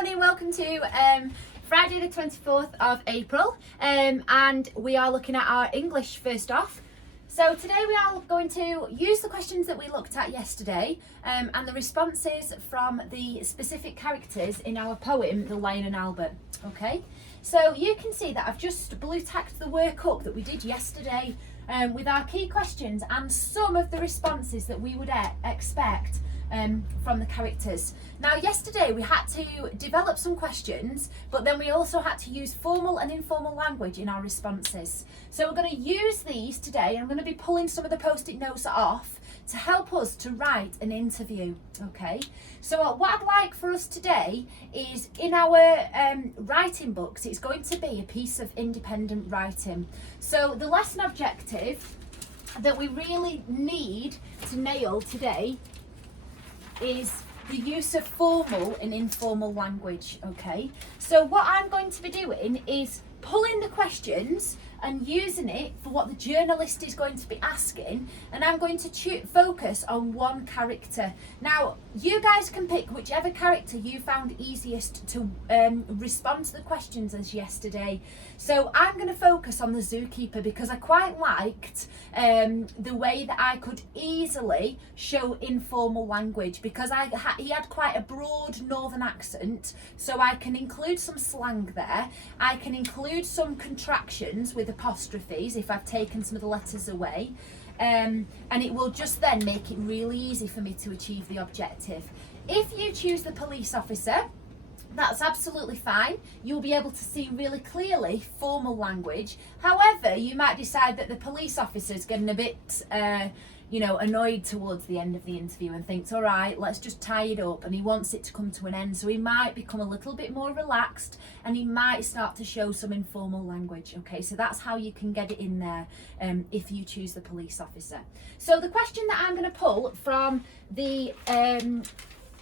morning, welcome to Friday the 24th of April and we are looking at our English first off. So today we are going to use the questions that we looked at yesterday and the responses from the specific characters in our poem, The Lion and Albert. Okay, so you can see that I've just blue tacked the work up that we did yesterday with our key questions and some of the responses that we would expect from the characters. Now yesterday we had to develop some questions, but then we also had to use formal and informal language in our responses. So we're going to use these today. I'm going to be pulling some of the post-it notes off to help us to write an interview. Okay, so what I'd like for us today is in our writing books, it's going to be a piece of independent writing. So the lesson objective that we really need to nail today is the use of formal and informal language. Okay, so what I'm going to be doing is pulling the questions and using it for what the journalist is going to be asking, and I'm going to focus on one character. Now you guys can pick whichever character you found easiest to respond to the questions as yesterday. So I'm going to focus on the zookeeper because I quite liked the way that I could easily show informal language, because he had quite a broad northern accent, so I can include some slang there. I can include some contractions with apostrophes if I've taken some of the letters away, and it will just then make it really easy for me to achieve the objective. If you choose the police officer, that's absolutely fine. You'll be able to see really clearly formal language. However, you might decide that the police officer is getting a bit annoyed towards the end of the interview and thinks, all right, let's just tie it up, and he wants it to come to an end. So he might become a little bit more relaxed and he might start to show some informal language. Okay, so that's how you can get it in there if you choose the police officer. So the question that I'm going to pull from the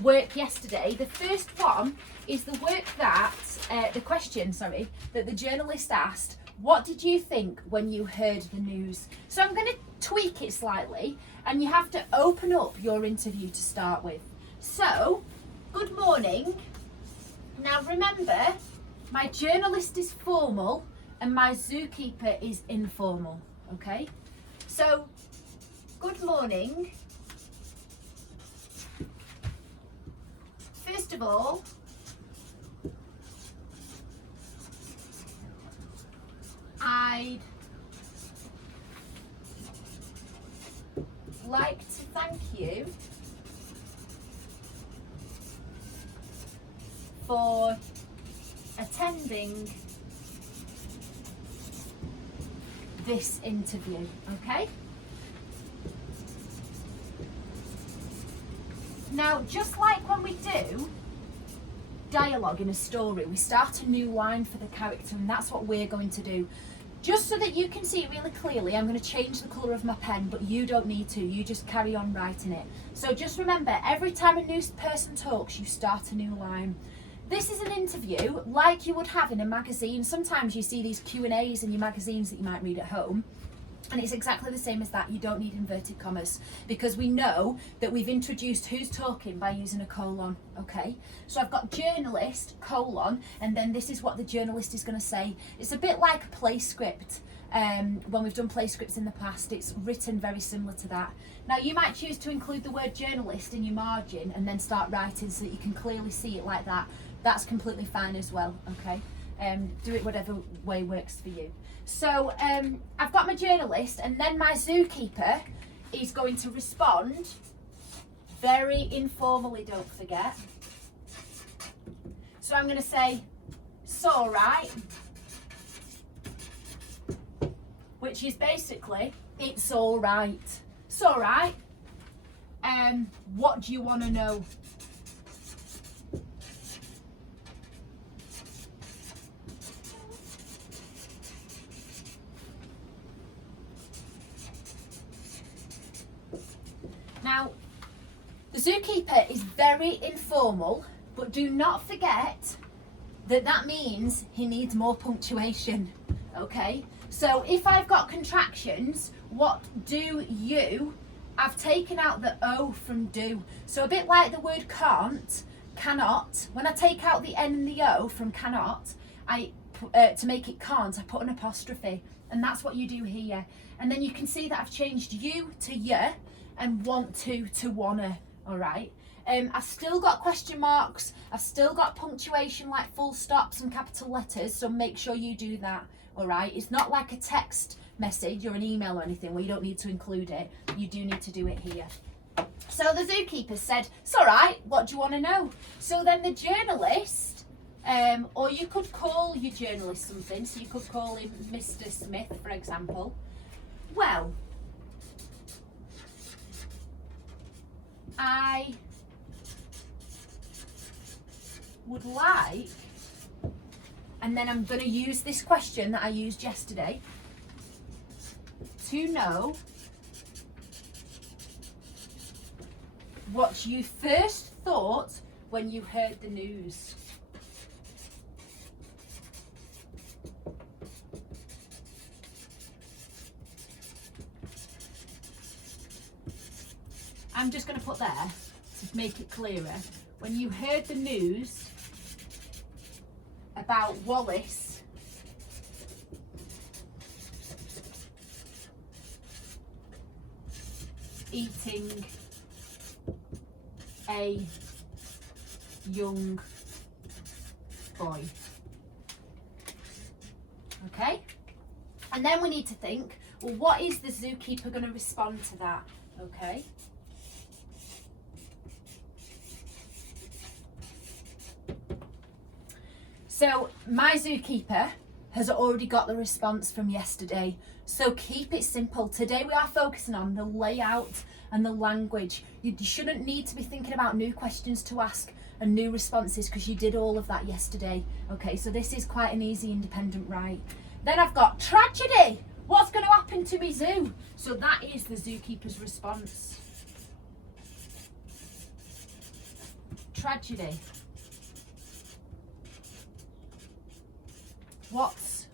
work yesterday, the first one is the work that the question that the journalist asked: what did you think when you heard the news? So I'm going to tweak it slightly, and you have to open up your interview to start with. So, good morning. Now remember, my journalist is formal and my zookeeper is informal. Okay, so good morning. First of all, I'd like to thank you for attending this interview. Okay? Now, just like when we do dialogue in a story, we start a new line for the character, and that's what we're going to do. Just so that you can see it really clearly, I'm going to change the colour of my pen, but you don't need to. You just carry on writing it. So just remember, every time a new person talks, you start a new line. This is an interview like you would have in a magazine. Sometimes you see these Q&As in your magazines that you might read at home. And it's exactly the same as that. You don't need inverted commas, because we know that we've introduced who's talking by using a colon. Okay, so I've got journalist, colon, and then this is what the journalist is going to say. It's a bit like a play script. When we've done play scripts in the past, it's written very similar to that. Now you might choose to include the word journalist in your margin and then start writing so that you can clearly see it like that. That's completely fine as well. Okay, do it whatever way works for you. So I've got my journalist, and then my zookeeper is going to respond very informally, don't forget. So I'm going to say, "So right," which is basically, it's all right. So right, what do you want to know? Now, the zookeeper is very informal, but do not forget that that means he needs more punctuation. Okay, so if I've got contractions, what do you, I've taken out the O from do. So a bit like the word can't cannot, when I take out the N and the O from cannot, to make it can't, I put an apostrophe, and that's what you do here. And then you can see that I've changed you to ya and want to wanna, all right? I've still got question marks, I've still got punctuation like full stops and capital letters, so make sure you do that, all right? It's not like a text message or an email or anything where you don't need to include it. You do need to do it here. So the zookeeper said, it's all right, what do you want to know? So then the journalist, or you could call your journalist something, so you could call him Mr. Smith, for example. Well, I would like, and then I'm going to use this question that I used yesterday, to know what you first thought when you heard the news. I'm just going to put there to make it clearer. When you heard the news about Wallace eating a young boy. Okay? And then we need to think, well, what is the zookeeper going to respond to that? Okay? So my zookeeper has already got the response from yesterday. So keep it simple. Today we are focusing on the layout and the language. You shouldn't need to be thinking about new questions to ask and new responses because you did all of that yesterday. Okay, so this is quite an easy independent write. Then I've got tragedy. What's going to happen to me zoo? So that is the zookeeper's response. Tragedy. What's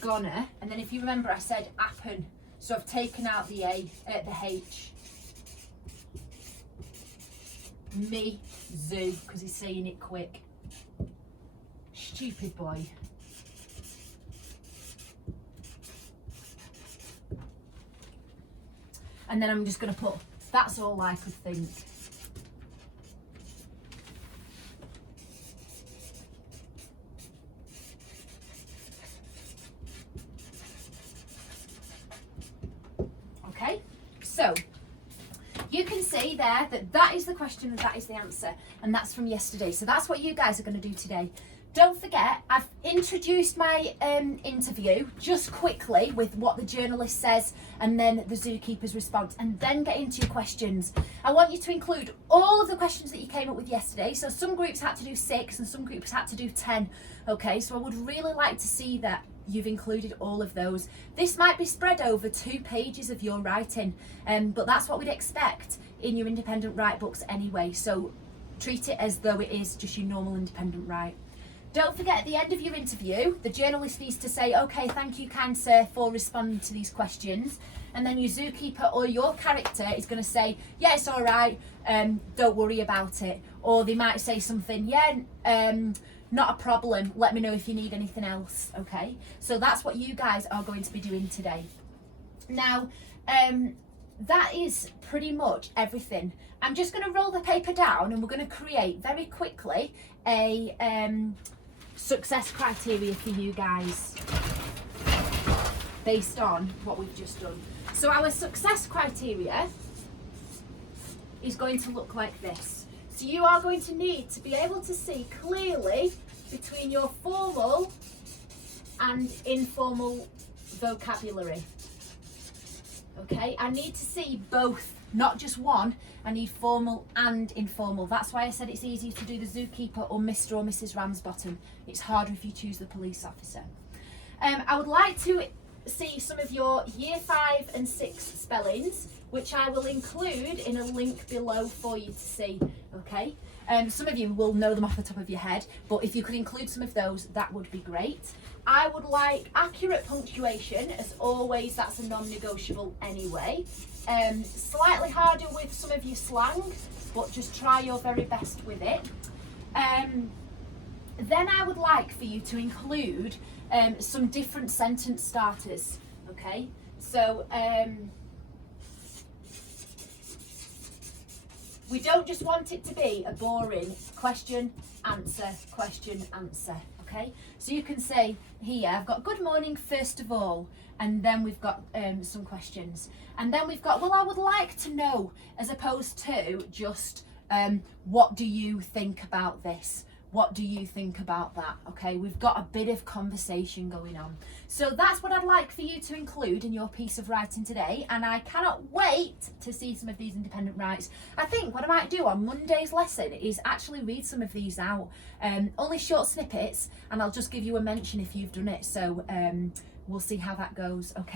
gonna, and then if you remember I said happen, so I've taken out the A, the H. Me, zoo, because he's saying it quick. Stupid boy. And then I'm just gonna put, that's all I could think. So you can see there that that is the question and that is the answer, and that's from yesterday. So that's what you guys are going to do today. Don't forget, I've introduced my interview just quickly with what the journalist says and then the zookeeper's response, and then get into your questions. I want you to include all of the questions that you came up with yesterday. So some groups had to do 6 and some groups had to do 10. Okay, so I would really like to see that you've included all of those. This might be spread over 2 pages of your writing, but that's what we'd expect in your independent write books anyway. So treat it as though it is just your normal independent write. Don't forget, at the end of your interview, the journalist needs to say, okay, thank you, kind sir, for responding to these questions. And then your zookeeper or your character is going to say, yeah, it's all right, don't worry about it. Or they might say something, yeah, not a problem, let me know if you need anything else. Okay, so that's what you guys are going to be doing today. Now, that is pretty much everything. I'm just going to roll the paper down and we're going to create very quickly a success criteria for you guys based on what we've just done. So our success criteria is going to look like this. So you are going to need to be able to see clearly between your formal and informal vocabulary. Okay, I need to see both, not just one. I need formal and informal. That's why I said it's easier to do the zookeeper or Mr. or Mrs. Ramsbottom. It's harder if you choose the police officer. I would like to see some of your year 5 and 6 spellings, which I will include in a link below for you to see. Okay, some of you will know them off the top of your head, but if you could include some of those, that would be great. I would like accurate punctuation, as always, that's a non-negotiable anyway. Slightly harder with some of your slang, but just try your very best with it. Then I would like for you to include some different sentence starters, okay? So we don't just want it to be a boring question, answer, okay? So you can say here, I've got good morning first of all, and then we've got some questions. And then we've got, well, I would like to know, as opposed to just, what do you think about this? What do you think about that? Okay, we've got a bit of conversation going on. So that's what I'd like for you to include in your piece of writing today, and I cannot wait to see some of these independent writes. I think what I might do on Monday's lesson is actually read some of these out, only short snippets, and I'll just give you a mention if you've done it. So we'll see how that goes, okay?